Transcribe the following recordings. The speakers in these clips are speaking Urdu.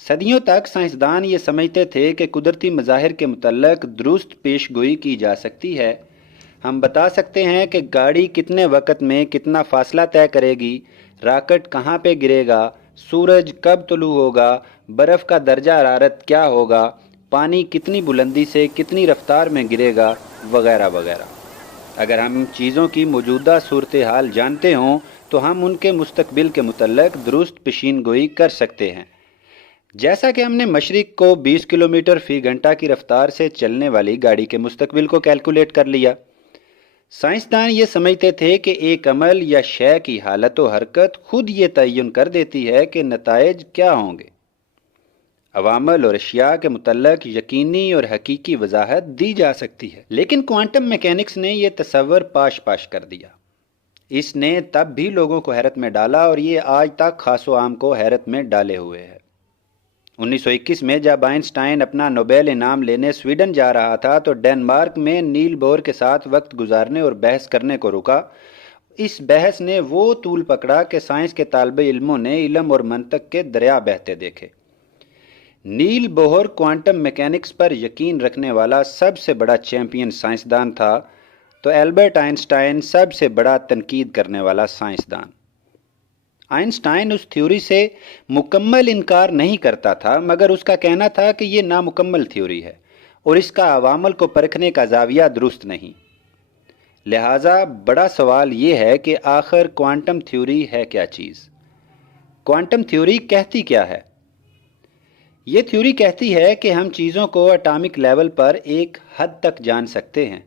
صدیوں تک سائنسدان یہ سمجھتے تھے کہ قدرتی مظاہر کے متعلق درست پیش گوئی کی جا سکتی ہے۔ ہم بتا سکتے ہیں کہ گاڑی کتنے وقت میں کتنا فاصلہ طے کرے گی، راکٹ کہاں پہ گرے گا، سورج کب طلوع ہوگا، برف کا درجہ حرارت کیا ہوگا، پانی کتنی بلندی سے کتنی رفتار میں گرے گا، وغیرہ وغیرہ۔ اگر ہم چیزوں کی موجودہ صورتحال جانتے ہوں تو ہم ان کے مستقبل کے متعلق درست پیشین گوئی کر سکتے ہیں۔ جیسا کہ ہم نے مشرق کو 20 کلومیٹر فی گھنٹہ کی رفتار سے چلنے والی گاڑی کے مستقبل کو کیلکولیٹ کر لیا۔ سائنسدان یہ سمجھتے تھے کہ ایک عمل یا شے کی حالت و حرکت خود یہ تعین کر دیتی ہے کہ نتائج کیا ہوں گے۔ عوامل اور اشیاء کے متعلق یقینی اور حقیقی وضاحت دی جا سکتی ہے، لیکن کوانٹم میکینکس نے یہ تصور پاش پاش کر دیا۔ اس نے تب بھی لوگوں کو حیرت میں ڈالا اور یہ آج تک خاص و عام کو حیرت میں ڈالے ہوئے ہے۔ 1921 میں جب آئنسٹائن اپنا نوبیل انعام لینے سویڈن جا رہا تھا تو ڈنمارک میں نیل بور کے ساتھ وقت گزارنے اور بحث کرنے کو رکا۔ اس بحث نے وہ طول پکڑا کہ سائنس کے طالب علموں نے علم اور منطق کے دریا بہتے دیکھے۔ نیل بوہر کوانٹم میکینکس پر یقین رکھنے والا سب سے بڑا چیمپئن سائنسدان تھا، تو البرٹ آئنسٹائن سب سے بڑا تنقید کرنے والا سائنسدان۔ آئنسٹائن اس تھیوری سے مکمل انکار نہیں کرتا تھا، مگر اس کا کہنا تھا کہ یہ نامکمل تھیوری ہے اور اس کا عوامل کو پرکھنے کا زاویہ درست نہیں۔ لہٰذا بڑا سوال یہ ہے کہ آخر کوانٹم تھیوری ہے کیا چیز؟ کوانٹم تھیوری کہتی کیا ہے؟ یہ تھیوری کہتی ہے کہ ہم چیزوں کو اٹامک لیول پر ایک حد تک جان سکتے ہیں،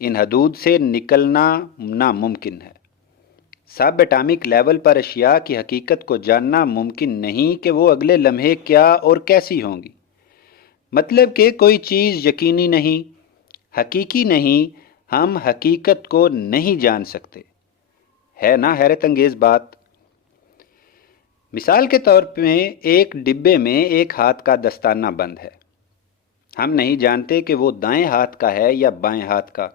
ان حدود سے نکلنا ناممکن ہے۔ سب اٹامک لیول پر اشیاء کی حقیقت کو جاننا ممکن نہیں کہ وہ اگلے لمحے کیا اور کیسی ہوں گی۔ مطلب کہ کوئی چیز یقینی نہیں، حقیقی نہیں، ہم حقیقت کو نہیں جان سکتے۔ ہے نا حیرت انگیز بات؟ مثال کے طور پہ ایک ڈبے میں ایک ہاتھ کا دستانہ بند ہے۔ ہم نہیں جانتے کہ وہ دائیں ہاتھ کا ہے یا بائیں ہاتھ کا۔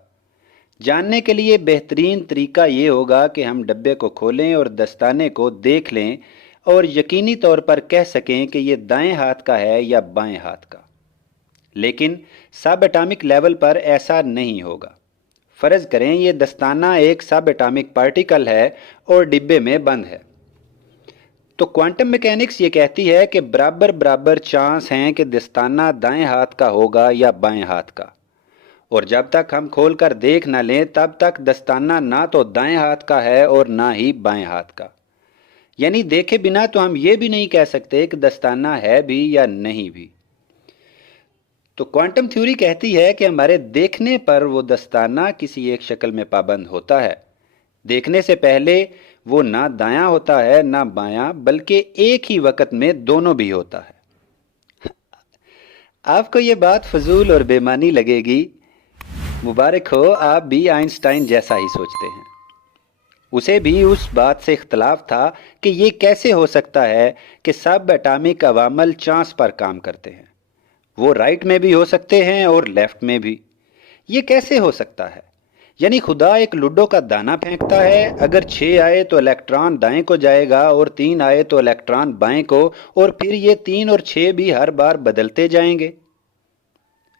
جاننے کے لیے بہترین طریقہ یہ ہوگا کہ ہم ڈبے کو کھولیں اور دستانے کو دیکھ لیں اور یقینی طور پر کہہ سکیں کہ یہ دائیں ہاتھ کا ہے یا بائیں ہاتھ کا۔ لیکن سب اٹامک لیول پر ایسا نہیں ہوگا۔ فرض کریں یہ دستانہ ایک سب اٹامک پارٹیکل ہے اور ڈبے میں بند ہے، تو کوانٹم میکینکس یہ کہتی ہے کہ برابر برابر چانس ہیں کہ دستانہ دائیں ہاتھ کا ہوگا یا بائیں ہاتھ کا، اور جب تک ہم کھول کر دیکھ نہ لیں تب تک دستانہ نہ تو دائیں ہاتھ کا ہے اور نہ ہی بائیں ہاتھ کا۔ یعنی دیکھے بنا تو ہم یہ بھی نہیں کہہ سکتے کہ دستانہ ہے بھی یا نہیں بھی۔ تو کوانٹم تھیوری کہتی ہے کہ ہمارے دیکھنے پر وہ دستانہ کسی ایک شکل میں پابند ہوتا ہے۔ دیکھنے سے پہلے وہ نہ دایاں ہوتا ہے نہ بایاں، بلکہ ایک ہی وقت میں دونوں بھی ہوتا ہے۔ آپ کو یہ بات فضول اور بے معنی لگے گی۔ مبارک ہو، آپ بھی آئنسٹائن جیسا ہی سوچتے ہیں۔ اسے بھی اس بات سے اختلاف تھا کہ یہ کیسے ہو سکتا ہے کہ سب اٹامک عوامل چانس پر کام کرتے ہیں۔ وہ رائٹ میں بھی ہو سکتے ہیں اور لیفٹ میں بھی۔ یہ کیسے ہو سکتا ہے؟ یعنی خدا ایک لڈو کا دانہ پھینکتا ہے، اگر 6 آئے تو الیکٹران دائیں کو جائے گا اور 3 آئے تو الیکٹران بائیں کو، اور پھر یہ 3 اور 6 بھی ہر بار بدلتے جائیں گے۔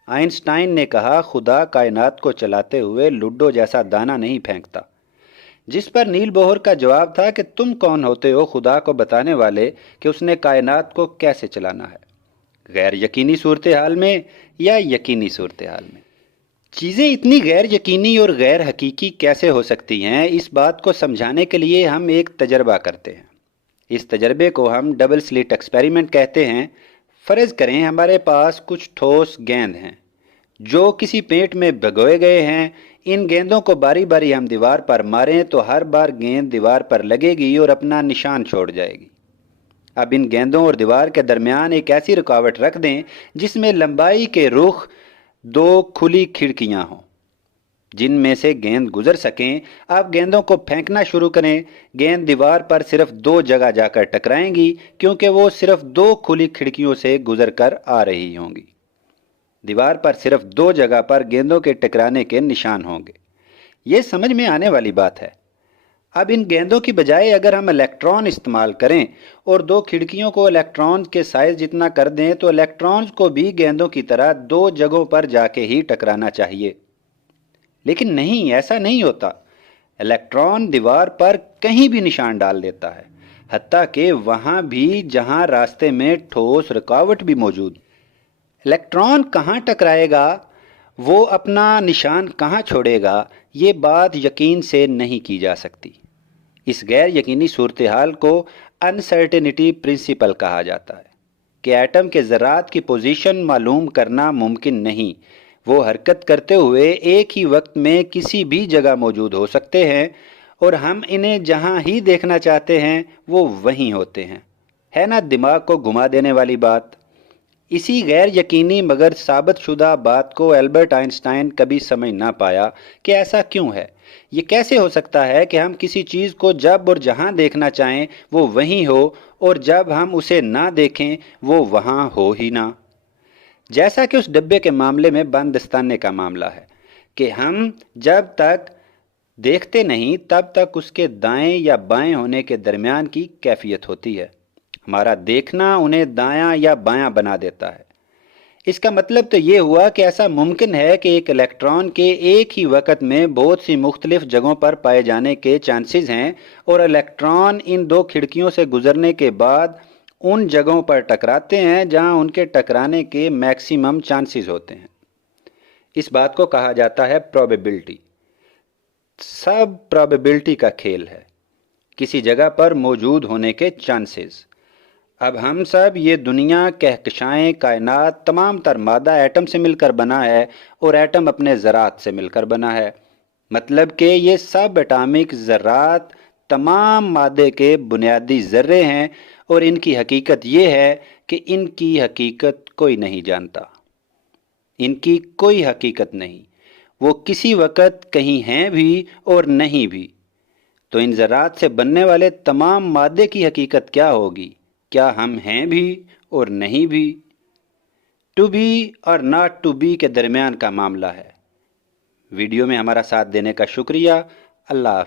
آئنسٹائن نے کہا خدا کائنات کو چلاتے ہوئے لڈو جیسا دانہ نہیں پھینکتا، جس پر نیل بوہر کا جواب تھا کہ تم کون ہوتے ہو خدا کو بتانے والے کہ اس نے کائنات کو کیسے چلانا ہے، غیر یقینی صورتحال میں یا یقینی صورتحال میں؟ چیزیں اتنی غیر یقینی اور غیر حقیقی کیسے ہو سکتی ہیں، اس بات کو سمجھانے کے لیے ہم ایک تجربہ کرتے ہیں۔ اس تجربے کو ہم ڈبل سلٹ ایکسپیریمنٹ کہتے ہیں۔ فرض کریں ہمارے پاس کچھ ٹھوس گیند ہیں جو کسی پینٹ میں بھگوئے گئے ہیں۔ ان گیندوں کو باری باری ہم دیوار پر ماریں تو ہر بار گیند دیوار پر لگے گی اور اپنا نشان چھوڑ جائے گی۔ اب ان گیندوں اور دیوار کے درمیان ایک ایسی رکاوٹ رکھ دیں جس میں لمبائی کے رخ 2 کھلی کھڑکیاں ہوں جن میں سے گیند گزر سکیں۔ اب گیندوں کو پھینکنا شروع کریں۔ گیند دیوار پر صرف 2 جگہ جا کر ٹکرائیں گی کیونکہ وہ صرف 2 کھلی کھڑکیوں سے گزر کر آ رہی ہوں گی۔ دیوار پر صرف 2 جگہ پر گیندوں کے ٹکرانے کے نشان ہوں گے۔ یہ سمجھ میں آنے والی بات ہے۔ اب ان گیندوں کی بجائے اگر ہم الیکٹران استعمال کریں اور دو کھڑکیوں کو الیکٹران کے سائز جتنا کر دیں تو الیکٹرانز کو بھی گیندوں کی طرح دو جگہوں پر جا کے ہی ٹکرانا چاہیے، لیکن نہیں، ایسا نہیں ہوتا۔ الیکٹران دیوار پر کہیں بھی نشان ڈال دیتا ہے، حتیٰ کہ وہاں بھی جہاں راستے میں ٹھوس رکاوٹ بھی موجود۔ الیکٹران کہاں ٹکرائے گا، وہ اپنا نشان کہاں چھوڑے گا، یہ بات یقین سے نہیں کی جا سکتی۔ اس غیر یقینی صورتحال کو انسرٹینٹی پرنسپل کہا جاتا ہے کہ ایٹم کے ذرات کی پوزیشن معلوم کرنا ممکن نہیں، وہ حرکت کرتے ہوئے ایک ہی وقت میں کسی بھی جگہ موجود ہو سکتے ہیں اور ہم انہیں جہاں ہی دیکھنا چاہتے ہیں وہ وہیں ہوتے ہیں۔ ہے نا دماغ کو گھما دینے والی بات؟ اسی غیر یقینی مگر ثابت شدہ بات کو البرٹ آئنسٹائن کبھی سمجھ نہ پایا کہ ایسا کیوں ہے۔ یہ کیسے ہو سکتا ہے کہ ہم کسی چیز کو جب اور جہاں دیکھنا چاہیں وہ وہیں ہو اور جب ہم اسے نہ دیکھیں وہ وہاں ہو ہی نہ؟ جیسا کہ اس ڈبے کے معاملے میں بند دستانے کا معاملہ ہے کہ ہم جب تک دیکھتے نہیں تب تک اس کے دائیں یا بائیں ہونے کے درمیان کی کیفیت ہوتی ہے۔ ہمارا دیکھنا انہیں دایاں یا بایاں بنا دیتا ہے۔ اس کا مطلب تو یہ ہوا کہ ایسا ممکن ہے کہ ایک الیکٹران کے ایک ہی وقت میں بہت سی مختلف جگہوں پر پائے جانے کے چانسز ہیں اور الیکٹران ان دو کھڑکیوں سے گزرنے کے بعد ان جگہوں پر ٹکراتے ہیں جہاں ان کے ٹکرانے کے میکسیمم چانسز ہوتے ہیں۔ اس بات کو کہا جاتا ہے پروبیبلٹی۔ سب پروبیبلٹی کا کھیل ہے، کسی جگہ پر موجود ہونے کے چانسز۔ اب ہم سب، یہ دنیا، کہکشائیں، کائنات، تمام تر مادہ ایٹم سے مل کر بنا ہے اور ایٹم اپنے ذرات سے مل کر بنا ہے۔ مطلب کہ یہ سب ایٹامک ذرات تمام مادے کے بنیادی ذرے ہیں اور ان کی حقیقت یہ ہے کہ ان کی حقیقت کوئی نہیں جانتا۔ ان کی کوئی حقیقت نہیں، وہ کسی وقت کہیں ہیں بھی اور نہیں بھی۔ تو ان ذرات سے بننے والے تمام مادے کی حقیقت کیا ہوگی؟ کیا ہم ہیں بھی اور نہیں بھی؟ ٹو بی اور ناٹ ٹو بی کے درمیان کا معاملہ ہے۔ ویڈیو میں ہمارا ساتھ دینے کا شکریہ۔ اللہ حافظ۔